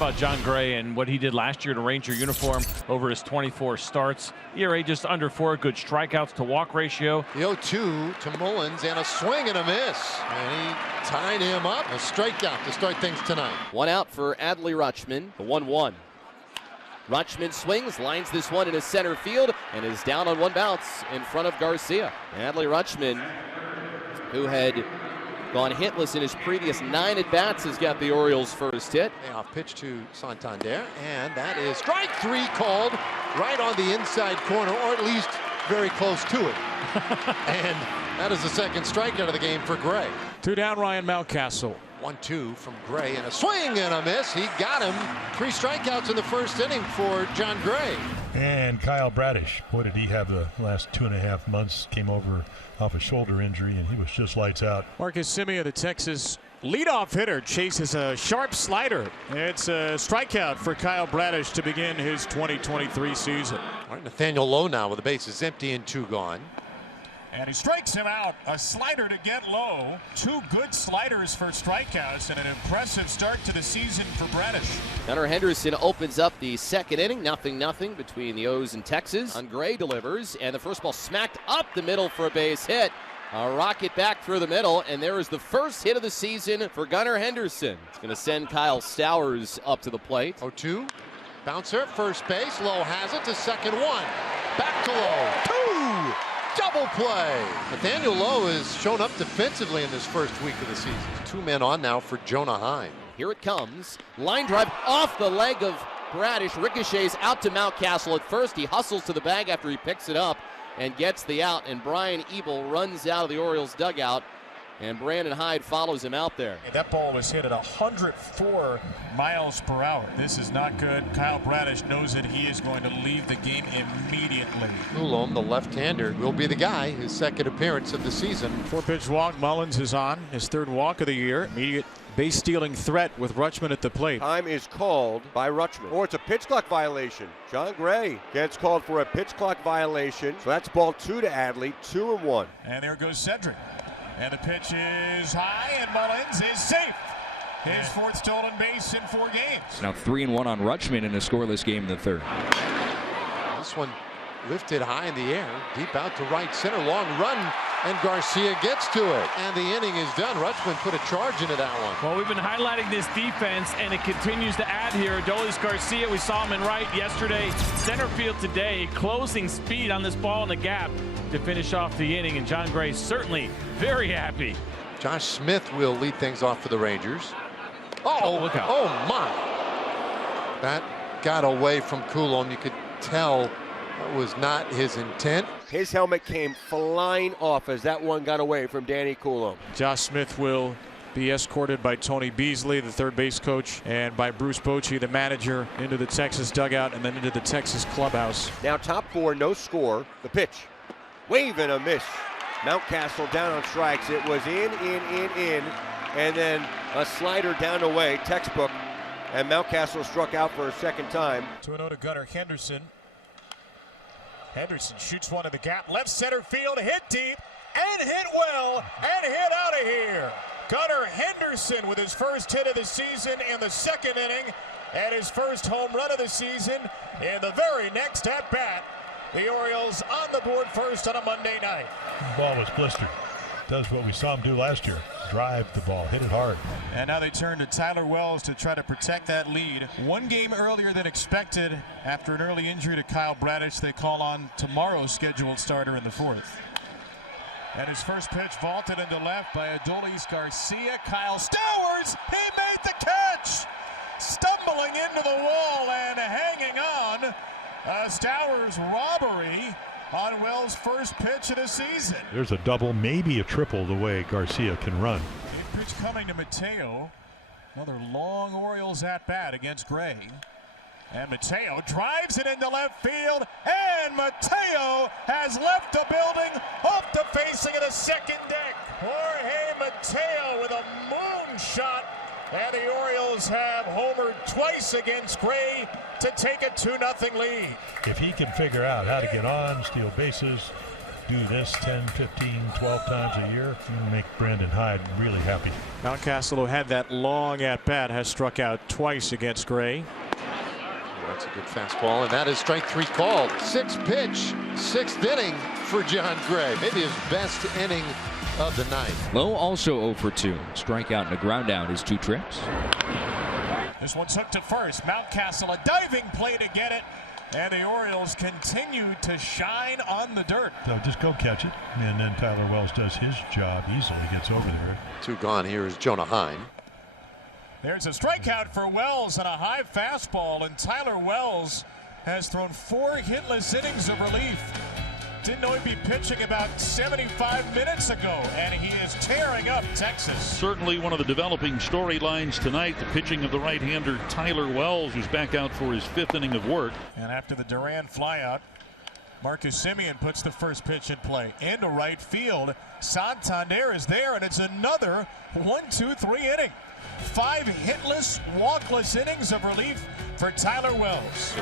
about John Gray and what he did last year in a Ranger uniform over his 24 starts? ERA just under 4, good strikeouts to walk ratio. The 0-2 to Mullins and a swing and a miss. And he tied him up. A strikeout to start things tonight. One out for Adley Rutschman. The 1-1. Rutschman swings, lines this one into center field, and is down on one bounce in front of Garcia. Adley Rutschman, who had gone hitless in his previous 9 at-bats, has got the Orioles' first hit. Off pitch to Santander, and that is strike 3 called right on the inside corner, or at least very close to it. And that is the second strikeout of the game for Gray. 2 down, Ryan Mountcastle. 1-2 from Gray, and a swing and a miss. He got him. 3 strikeouts in the first inning for John Gray. And Kyle Bradish, boy, did he have the last 2.5 months. Came over off a shoulder injury, and he was just lights out. Marcus Semien, the Texas leadoff hitter, chases a sharp slider. It's a strikeout for Kyle Bradish to begin his 2023 season. All right, Nathaniel Lowe now with the bases empty and 2 gone. And he strikes him out. A slider to get low. 2 good sliders for strikeouts, and an impressive start to the season for Bradish. Gunnar Henderson opens up the second inning. 0-0 between the O's and Texas. On Gray delivers, and the first ball smacked up the middle for a base hit. A rocket back through the middle, and there is the first hit of the season for Gunnar Henderson. It's going to send Kyle Stowers up to the plate. 0-2. Bouncer, first base. Lowe has it to second 1. Back to Lowe. 2. Double play. Nathaniel Lowe has shown up defensively in this first week of the season. 2 men on now for Jonah Heim. Here it comes. Line drive off the leg of Bradish. Ricochets out to Mountcastle at first. He hustles to the bag after he picks it up and gets the out. And Brian Ebel runs out of the Orioles dugout. And Brandon Hyde follows him out there. That ball was hit at 104 miles per hour. This is not good. Kyle Bradish knows that he is going to leave the game immediately. Coulomb, the left-hander, will be the guy. His second appearance of the season. 4-pitch walk. Mullins is on his 3rd walk of the year. Immediate base stealing threat with Rutschman at the plate. Time is called by Rutschman. Or it's a pitch clock violation. John Gray gets called for a pitch clock violation. So that's ball 2 to Adley. 2-1. And there goes Cedric. And the pitch is high, and Mullins is safe. His 4th stolen base in 4 games. Now 3-1 on Rutschman in a scoreless game in the 3rd. This one lifted high in the air, deep out to right center, long run, and Garcia gets to it. And the inning is done. Rutschman put a charge into that one. Well, we've been highlighting this defense, and it continues to add here. Adolis Garcia, we saw him in right yesterday. Center field today, closing speed on this ball in the gap to finish off the inning, and John Gray certainly very happy. Josh Smith will lead things off for the Rangers. Oh, look out. Oh, my. That got away from Coulomb. You could tell that was not his intent. His helmet came flying off as that one got away from Danny Coulomb. Josh Smith will be escorted by Tony Beasley, the 3rd base coach, and by Bruce Bochy, the manager, into the Texas dugout and then into the Texas clubhouse. Now top 4, no score. The pitch. Wave and a miss. Mountcastle down on strikes. It was in. And then a slider down away, textbook. And Mountcastle struck out for a second time. 2-0 to Gunnar Henderson. Henderson shoots one in the gap. Left center field. Hit deep. And hit well. And hit out of here. Gunnar Henderson with his first hit of the season in the 2nd inning. And his first home run of the season in the very next at-bat. The Orioles on the board first on a Monday night. The ball was blistered. Does what we saw him do last year. Drive the ball, hit it hard. And now they turn to Tyler Wells to try to protect that lead. 1 game earlier than expected after an early injury to Kyle Bradish. They call on tomorrow's scheduled starter in the 4th. And his first pitch vaulted into left by Adolis Garcia. Kyle Stowers, he made the catch! Stumbling into the wall and hanging on. Stowers robbery on Wells' first pitch of the season. There's a double, maybe a triple the way Garcia can run. Big pitch coming to Mateo. Another long Orioles at bat against Gray. And Mateo drives it into left field, and Mateo has left the building up the facing of the second deck. Jorge Mateo with a moonshot, and the Orioles have homered twice against Gray to take a 2-0 lead. If he can figure out how to get on, steal bases, do this 10, 15, 12 times a year, you make Brandon Hyde really happy. Mountcastle, who had that long at bat, has struck out twice against Gray. That's a good fastball, and that is strike 3 called. 6-pitch, 6th inning for John Gray. Maybe his best inning of the night. Lowe also 0 for 2. Strikeout and a ground out his 2 trips. This one's hooked to first. Mountcastle, a diving play to get it. And the Orioles continue to shine on the dirt. So just go catch it, and then Tyler Wells does his job easily, gets over there. 2 gone. Here is Jonah Heim. There's a strikeout for Wells and a high fastball, and Tyler Wells has thrown 4 hitless innings of relief. Didn't know he'd be pitching about 75 minutes ago, and he is tearing up Texas. Certainly one of the developing storylines tonight, the pitching of the right-hander Tyler Wells, who's back out for his 5th inning of work. And after the Duran flyout, Marcus Semien puts the first pitch in play into right field. Santander is there, and it's another 1-2-3 inning. 5 hitless, walkless innings of relief for Tyler Wells.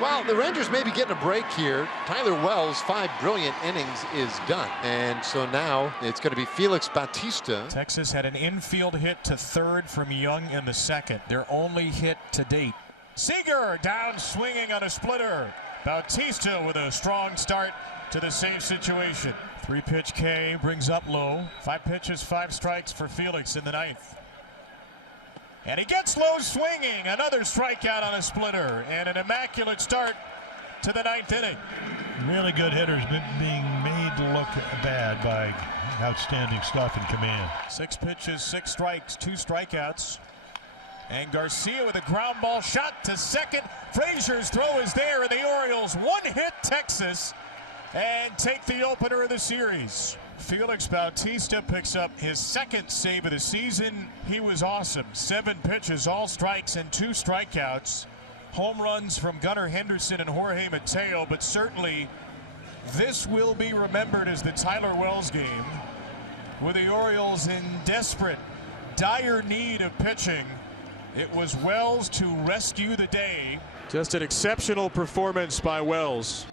Well, the Rangers may be getting a break here. Tyler Wells, 5 brilliant innings is done. And so now it's going to be Felix Bautista. Texas had an infield hit to third from Young in the 2nd. Their only hit to date. Seager down swinging on a splitter. Bautista with a strong start to the save situation. 3-pitch K brings up Lowe. 5 pitches, 5 strikes for Felix in the 9th. And he gets Lowe swinging. Another strikeout on a splitter. And an immaculate start to the 9th inning. Really good hitters being made to look bad by outstanding stuff in command. 6 pitches, 6 strikes, 2 strikeouts. And Garcia with a ground ball shot to second. Frazier's throw is there, and the Orioles one-hit Texas and take the opener of the series. Felix Bautista picks up his 2nd save of the season. He was awesome. 7 pitches, all strikes, and 2 strikeouts. Home runs from Gunnar, Henderson, and Jorge Mateo, but certainly this will be remembered as the Tyler Wells game, with the Orioles in desperate, dire need of pitching. It was Wells to rescue the day. Just an exceptional performance by Wells.